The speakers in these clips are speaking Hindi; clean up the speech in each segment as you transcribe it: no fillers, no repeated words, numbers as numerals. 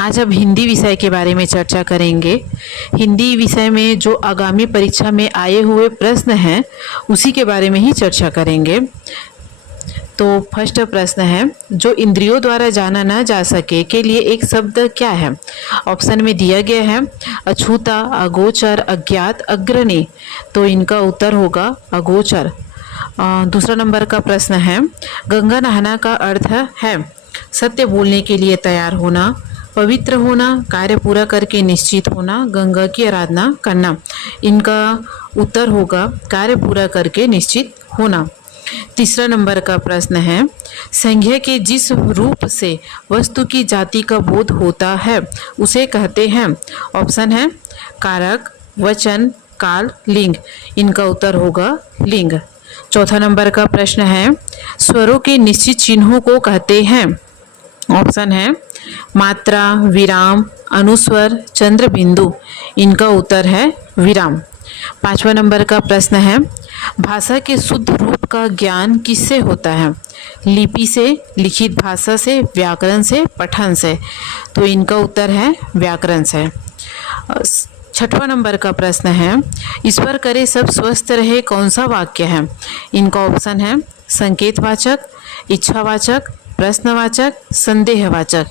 आज अब हिंदी विषय के बारे में चर्चा करेंगे। हिंदी विषय में जो आगामी परीक्षा में आए हुए प्रश्न हैं उसी के बारे में ही चर्चा करेंगे। तो फर्स्ट प्रश्न है, जो इंद्रियों द्वारा जाना न जा सके के लिए एक शब्द क्या है? ऑप्शन में दिया गया है अछूता, अगोचर, अज्ञात, अग्रणी। तो इनका उत्तर होगा अगोचर। दूसरा नंबर का प्रश्न है, गंगा नहाना का अर्थ है सत्य बोलने के लिए तैयार होना, पवित्र होना, कार्य पूरा करके निश्चित होना, गंगा की आराधना करना। इनका उत्तर होगा कार्य पूरा करके निश्चित होना। तीसरा नंबर का प्रश्न है, संज्ञा के जिस रूप से वस्तु की जाति का बोध होता है उसे कहते हैं। ऑप्शन है कारक, वचन, काल, लिंग। इनका उत्तर होगा लिंग। चौथा नंबर का प्रश्न है, स्वरों के निश्चित चिन्हों को कहते हैं। ऑप्शन है मात्रा, विराम, अनुस्वर, चंद्र बिंदु। इनका उत्तर है विराम। पांचवा नंबर का प्रश्न है, भाषा के शुद्ध रूप का ज्ञान किससे होता है? लिपि से, लिखित भाषा से, व्याकरण से, पठन से। तो इनका उत्तर है व्याकरण से। छठवां नंबर का प्रश्न है, ईश्वर करे सब स्वस्थ रहे कौन सा वाक्य है? इनका ऑप्शन है संकेतवाचक, इच्छावाचक, प्रश्नवाचक, संदेहवाचक।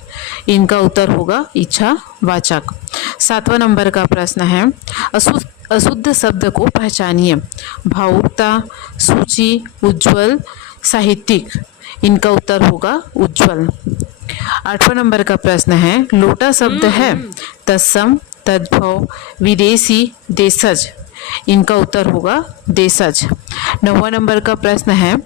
इनका उत्तर होगा इच्छावाचक। सातवां नंबर का प्रश्न है, अशुद्ध शब्द को पहचानिए। भावुकता, सूची, उज्ज्वल, साहित्यिक। इनका उत्तर होगा उज्ज्वल। आठवां नंबर का प्रश्न है, लोटा शब्द है तत्सम, तद्भव, विदेशी, देशज। इनका उत्तर होगा देशज। नौवां नंबर का प्रश्न है,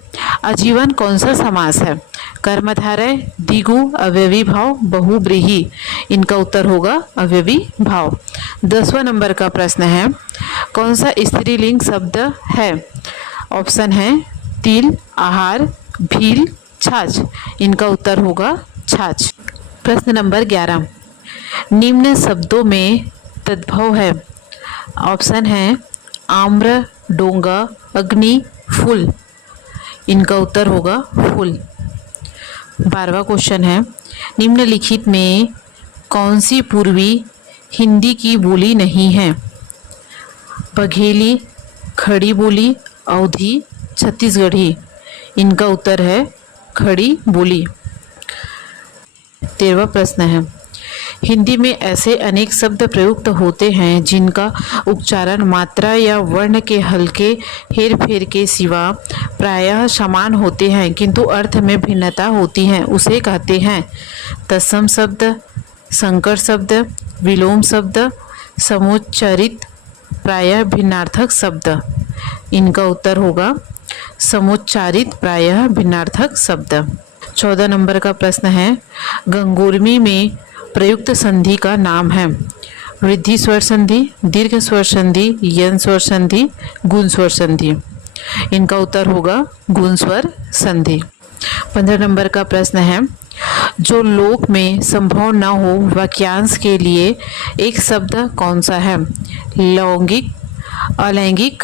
आजीवन कौन सा समास है? कर्मधारय, द्विगु, अव्ययी भाव, बहुब्रीहि। इनका उत्तर होगा अव्ययी भाव। 10वां नंबर का प्रश्न है, कौन सा स्त्रीलिंग शब्द है? ऑप्शन है तिल, आहार, भील, छाछ। इनका उत्तर होगा छाछ। प्रश्न नंबर 11, निम्न शब्दों में तद्भव है। ऑप्शन है आम्र, डोंगा, अग्नि, फूल। इनका उत्तर होगा फूल। 12वां क्वेश्चन है, निम्नलिखित में कौन सी पूर्वी हिंदी की बोली नहीं है? बघेली, खड़ी बोली, अवधी, छत्तीसगढ़ी। इनका उत्तर है खड़ी बोली। 13वां प्रश्न है, हिंदी में ऐसे अनेक शब्द प्रयुक्त होते हैं जिनका उच्चारण मात्रा या वर्ण के हल्के हेरफेर के सिवा प्रायः समान होते हैं किंतु अर्थ में भिन्नता होती है, उसे कहते हैं तत्सम शब्द, संकर शब्द, विलोम शब्द, समुच्चरित, प्रायः भिन्नार्थक शब्द। इनका उत्तर होगा समुच्चारित, प्रायः भिन्नार्थक शब्द। 14 नंबर का प्रश्न है, गंगोर्मी में प्रयुक्त संधि का नाम है। वृद्धि स्वर संधि, दीर्घ स्वर संधि, यन स्वर संधि, गुण स्वर संधि। इनका उत्तर होगा गुण स्वर संधि। 15 नंबर का प्रश्न है, जो लोक में संभव न हो वाक्यांश के लिए एक शब्द कौन सा है? लौंगिक, अलैंगिक,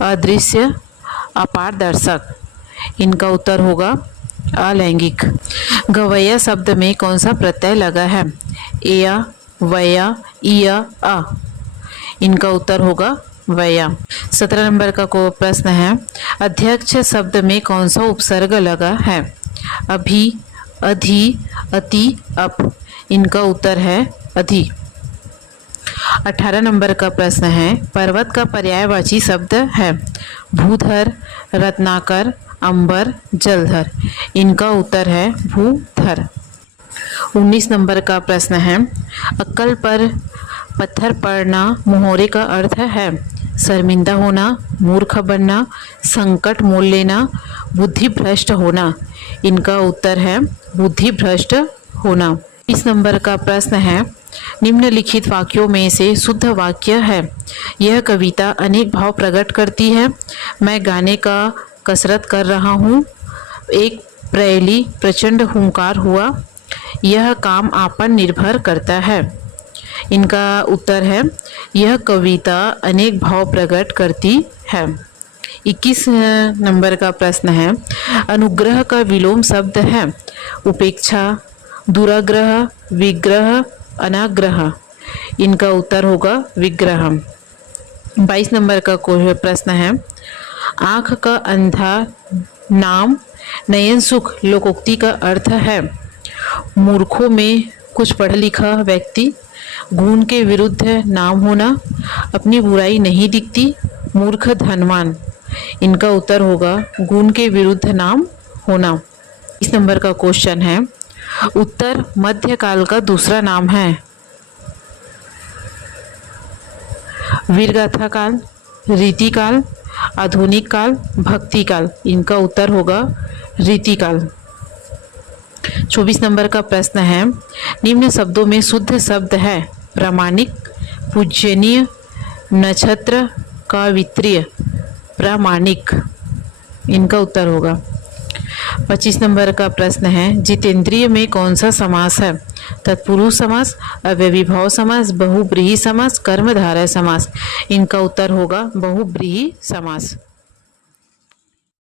अदृश्य, अपारदर्शक। इनका उत्तर होगा अलैंगिक। गवैया शब्द में कौन सा प्रत्यय लगा है? एया, वया, इया, अ। इनका उत्तर होगा वया। 17 नंबर का को प्रश्न है, अध्यक्ष शब्द में कौन सा उपसर्ग लगा है? अभी, अधि, अति, अप। इनका उत्तर है अधि। 18 नंबर का प्रश्न है, पर्वत का पर्यायवाची शब्द है। भूधर, रत्नाकर, अंबर, जलधर। इनका उत्तर है भूधर। 19 नंबर का प्रश्न है, अक्कल पर पत्थर पड़ना मुहावरे का अर्थ है शर्मिंदा होना, मूर्ख बनना, संकट मोल लेना, बुद्धि भ्रष्ट होना। इनका उत्तर है बुद्धि भ्रष्ट होना। 20 नंबर का प्रश्न है, निम्नलिखित वाक्यों में से शुद्ध वाक्य है। यह कविता अनेक भाव प्रकट करती है। मैं गाने का कसरत कर रहा हूँ, एक प्रैली प्रचंड हुंकार हुआ, यह काम आप पर निर्भर करता है। इनका उत्तर है यह कविता अनेक भाव प्रकट करती है। 21 नंबर का प्रश्न है, अनुग्रह का विलोम शब्द है। उपेक्षा, दुराग्रह, विग्रह, अनाग्रह। इनका उत्तर होगा विग्रह। 22 नंबर का कोई प्रश्न है, आँख का अंधा नाम नयन सुख लोकोक्ति का अर्थ है। मूर्खों में कुछ पढ़ा लिखा व्यक्ति, गुण के विरुद्ध नाम होना, अपनी बुराई नहीं दिखती, मूर्ख धनवान। इनका उत्तर होगा गुण के विरुद्ध नाम होना। इस नंबर का क्वेश्चन है, उत्तर मध्यकाल का दूसरा नाम है। वीरगाथा काल, रीतिकाल, आधुनिक काल, भक्ति काल। इनका उत्तर होगा रीतिकाल। 24 नंबर का प्रश्न है, निम्न शब्दों में शुद्ध शब्द है प्रामाणिक, पूजनीय, नक्षत्र, कावित्रीय। प्रामाणिक इनका उत्तर होगा। 25 नंबर का प्रश्न है, जितेंद्रिय में कौन सा समास है? तत्पुरुष समास, अव्ययीभाव समास, बहुब्रीहि समास, कर्मधारय समास। इनका उत्तर होगा बहुब्रीहि समास।